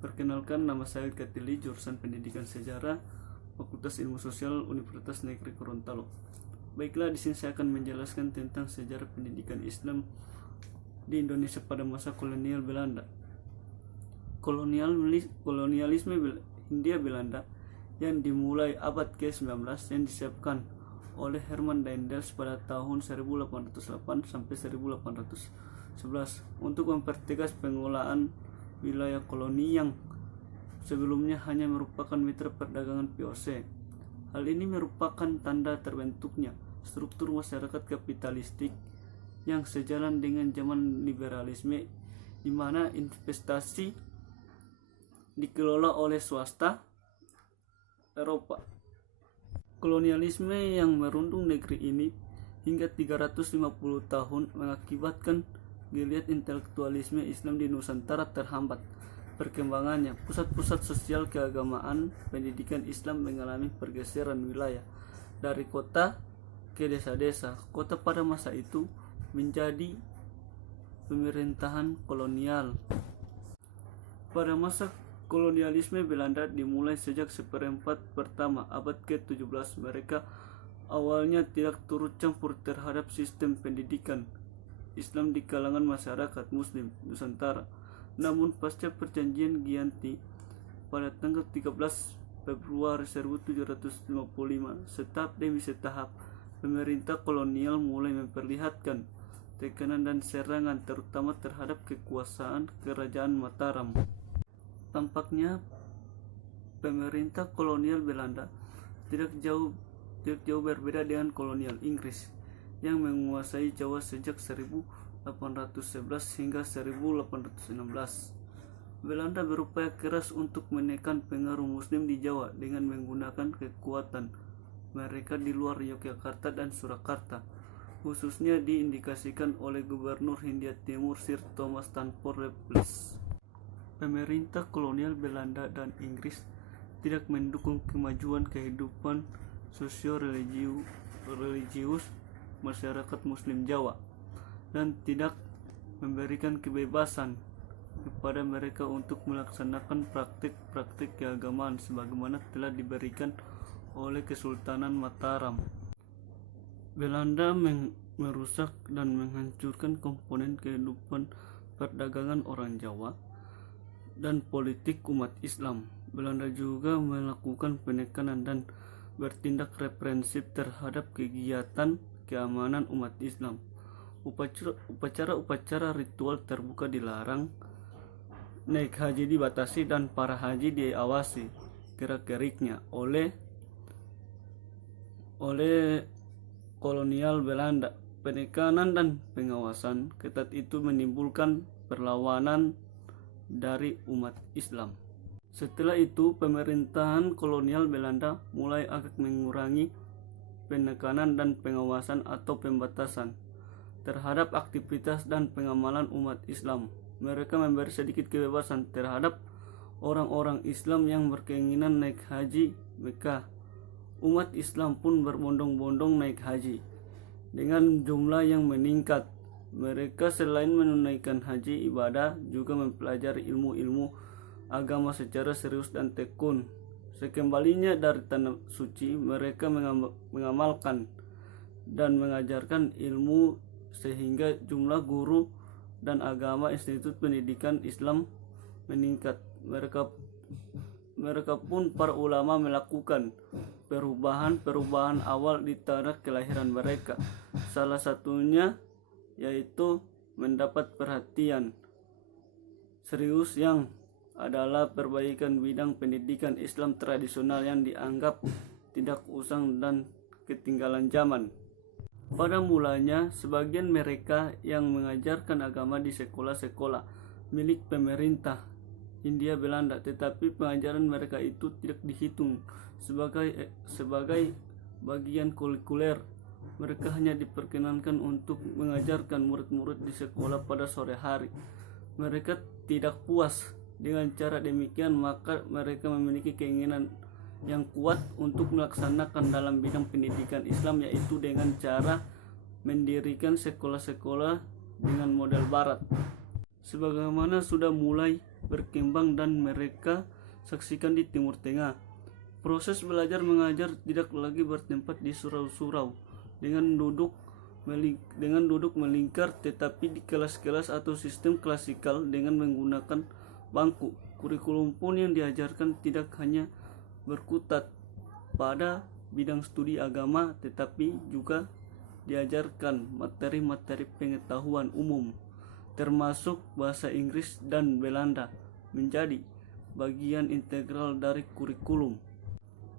Perkenalkan, nama saya Katili, jurusan Pendidikan Sejarah, Fakultas Ilmu Sosial, Universitas Negeri Gorontalo. Baiklah, di sini saya akan menjelaskan tentang sejarah pendidikan Islam di Indonesia pada masa kolonial Belanda. Kolonialisme Hindia Belanda yang dimulai abad ke-19 yang disiapkan oleh Herman Daendels pada tahun 1808 sampai 1811 untuk mempertegas pengelolaan wilayah koloni yang sebelumnya hanya merupakan mitra perdagangan VOC. Hal ini merupakan tanda terbentuknya struktur masyarakat kapitalistik yang sejalan dengan zaman liberalisme, di mana investasi dikelola oleh swasta Eropa. Kolonialisme yang merundung negeri ini hingga 350 tahun mengakibatkan geliat intelektualisme Islam di Nusantara terhambat perkembangannya. Pusat-pusat sosial keagamaan pendidikan Islam mengalami pergeseran wilayah dari kota ke desa-desa. Kota pada masa itu menjadi pemerintahan kolonial. Pada masa kolonialisme Belanda dimulai sejak seperempat pertama abad ke-17. Mereka awalnya tidak turut campur terhadap sistem pendidikan Islam di kalangan masyarakat Muslim Nusantara. Namun pasca perjanjian Giyanti pada tanggal 13 Februari 1755, setahap demi setahap pemerintah kolonial mulai memperlihatkan tekanan dan serangan terutama terhadap kekuasaan Kerajaan Mataram. Tampaknya pemerintah kolonial Belanda tidak jauh berbeda dengan kolonial Inggris yang menguasai Jawa sejak 1811 hingga 1816. Belanda berupaya keras untuk menekan pengaruh Muslim di Jawa dengan menggunakan kekuatan mereka di luar Yogyakarta dan Surakarta, khususnya diindikasikan oleh Gubernur Hindia Timur Sir Thomas Stamford Raffles. Pemerintah kolonial Belanda dan Inggris tidak mendukung kemajuan kehidupan sosio-religius masyarakat Muslim Jawa dan tidak memberikan kebebasan kepada mereka untuk melaksanakan praktik-praktik keagamaan sebagaimana telah diberikan oleh Kesultanan Mataram. Belanda merusak dan menghancurkan komponen kehidupan perdagangan orang Jawa dan politik umat Islam. Belanda juga melakukan penekanan dan bertindak represif terhadap kegiatan keamanan umat Islam. Upacara-upacara ritual terbuka dilarang, naik haji dibatasi, dan para haji diawasi gerak-geriknya oleh kolonial Belanda. Penekanan dan pengawasan ketat itu menimbulkan perlawanan dari umat Islam. Setelah itu, pemerintahan kolonial Belanda mulai agak mengurangi penekanan dan pengawasan atau pembatasan terhadap aktivitas dan pengamalan umat Islam. Mereka memberi sedikit kebebasan terhadap orang-orang Islam yang berkeinginan naik haji Mekah. Umat Islam pun berbondong-bondong naik haji dengan jumlah yang meningkat. Mereka selain menunaikan haji ibadah juga mempelajari ilmu-ilmu agama secara serius dan tekun. Sekembalinya dari tanah suci, mereka mengamalkan dan mengajarkan ilmu sehingga jumlah guru dan agama institut pendidikan Islam meningkat. Mereka pun para ulama melakukan perubahan awal di tanah kelahiran mereka. Salah satunya yaitu mendapat perhatian serius yang adalah perbaikan bidang pendidikan Islam tradisional yang dianggap tidak usang dan ketinggalan zaman. Pada mulanya, sebagian mereka yang mengajarkan agama di sekolah-sekolah milik pemerintah Hindia Belanda, tetapi pengajaran mereka itu tidak dihitung sebagai bagian kurikuler. Mereka hanya diperkenankan untuk mengajarkan murid-murid di sekolah pada sore hari. Mereka tidak puas dengan cara demikian, maka mereka memiliki keinginan yang kuat untuk melaksanakan dalam bidang pendidikan Islam, yaitu dengan cara mendirikan sekolah-sekolah dengan model barat. Sebagaimana sudah mulai berkembang dan mereka saksikan di Timur Tengah. Proses belajar mengajar tidak lagi bertempat di surau-surau dengan duduk melingkar, tetapi di kelas-kelas atau sistem klasikal dengan menggunakan bangku. Kurikulum pun yang diajarkan tidak hanya berkutat pada bidang studi agama, tetapi juga diajarkan materi-materi pengetahuan umum, termasuk bahasa Inggris dan Belanda, menjadi bagian integral dari kurikulum.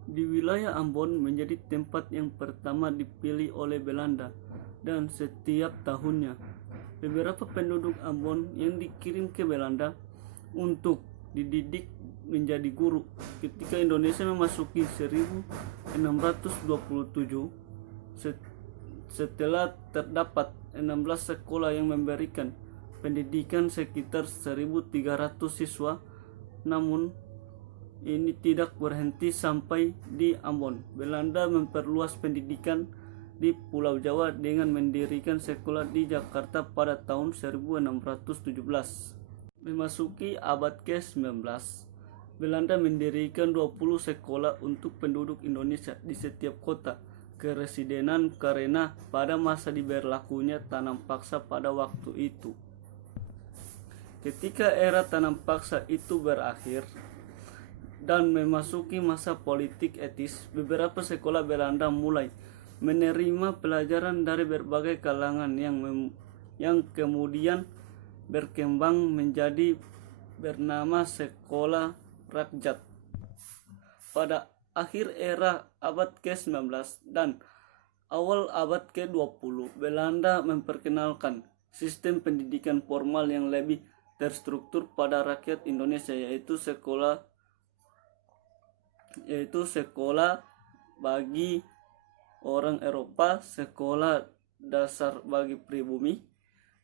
Di wilayah Ambon menjadi tempat yang pertama dipilih oleh Belanda, dan setiap tahunnya beberapa penduduk Ambon yang dikirim ke Belanda untuk dididik menjadi guru. Ketika Indonesia memasuki 1627, setelah terdapat 16 sekolah yang memberikan pendidikan sekitar 1.300 siswa, namun ini tidak berhenti sampai di Ambon. Belanda memperluas pendidikan di Pulau Jawa dengan mendirikan sekolah di Jakarta pada tahun 1617. Memasuki abad ke-19, Belanda mendirikan 20 sekolah untuk penduduk Indonesia di setiap kota keresidenan karena pada masa diberlakunya tanam paksa pada waktu itu. Ketika era tanam paksa itu berakhir dan memasuki masa politik etis, beberapa sekolah Belanda mulai menerima pelajaran dari berbagai kalangan yang kemudian berkembang menjadi bernama sekolah rakyat. Pada akhir era abad ke-19 dan awal abad ke-20, Belanda memperkenalkan sistem pendidikan formal yang lebih terstruktur pada rakyat Indonesia, yaitu sekolah bagi orang Eropa, sekolah dasar bagi pribumi,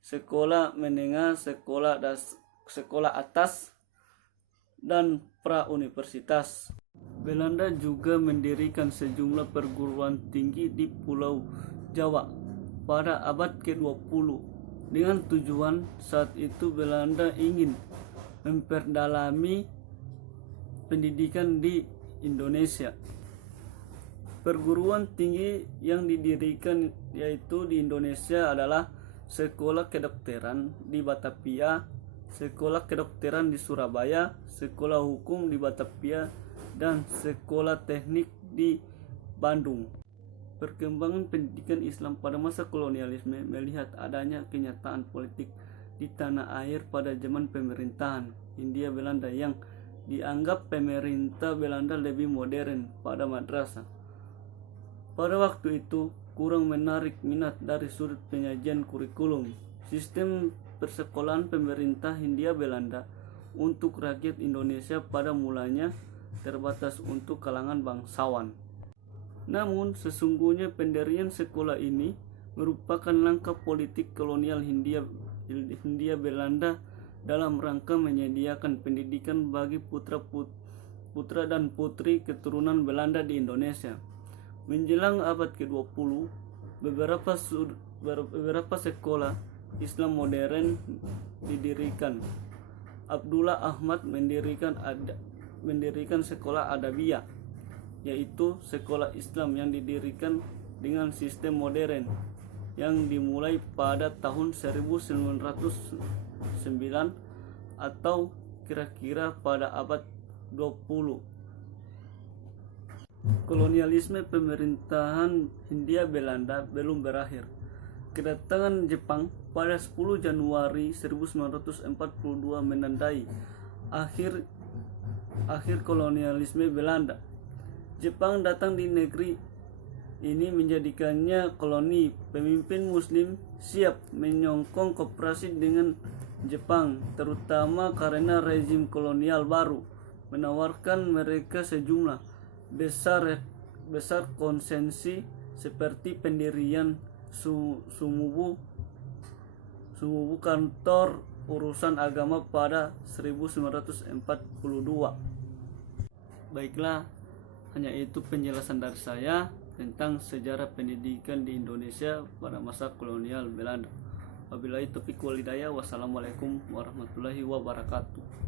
sekolah menengah, sekolah atas, dan pra-universitas. Belanda juga mendirikan sejumlah perguruan tinggi di Pulau Jawa pada abad ke-20 dengan tujuan saat itu Belanda ingin memperdalami pendidikan di Indonesia. Perguruan tinggi yang didirikan yaitu di Indonesia adalah Sekolah Kedokteran di Batavia, Sekolah Kedokteran di Surabaya, Sekolah Hukum di Batavia, dan Sekolah Teknik di Bandung. Perkembangan pendidikan Islam pada masa kolonialisme melihat adanya kenyataan politik di tanah air pada zaman pemerintahan Hindia Belanda yang dianggap pemerintah Belanda lebih modern pada madrasah. Pada waktu itu kurang menarik minat dari sudut penyajian kurikulum. Sistem persekolahan pemerintah Hindia Belanda untuk rakyat Indonesia pada mulanya terbatas untuk kalangan bangsawan. Namun sesungguhnya pendirian sekolah ini merupakan langkah politik kolonial Hindia Belanda dalam rangka menyediakan pendidikan bagi putra dan putri keturunan Belanda di Indonesia. Menjelang abad ke-20, beberapa sekolah Islam modern didirikan. Abdullah Ahmad mendirikan sekolah Adabiyah, yaitu sekolah Islam yang didirikan dengan sistem modern yang dimulai pada tahun 1909 atau kira-kira pada abad 20. Kolonialisme pemerintahan Hindia Belanda belum berakhir. Kedatangan Jepang pada 10 Januari 1942 menandai akhir kolonialisme Belanda. Jepang datang di negeri ini menjadikannya koloni. Pemimpin muslim siap menyokong koperasi dengan Jepang, terutama karena rezim kolonial baru menawarkan mereka sejumlah besar konsesi seperti pendirian sumubu kantor urusan agama pada 1942. Baiklah, hanya itu penjelasan dari saya tentang sejarah pendidikan di Indonesia pada masa kolonial Belanda. Wabillahi taufiq wal hidayah. Wassalamualaikum warahmatullahi wabarakatuh.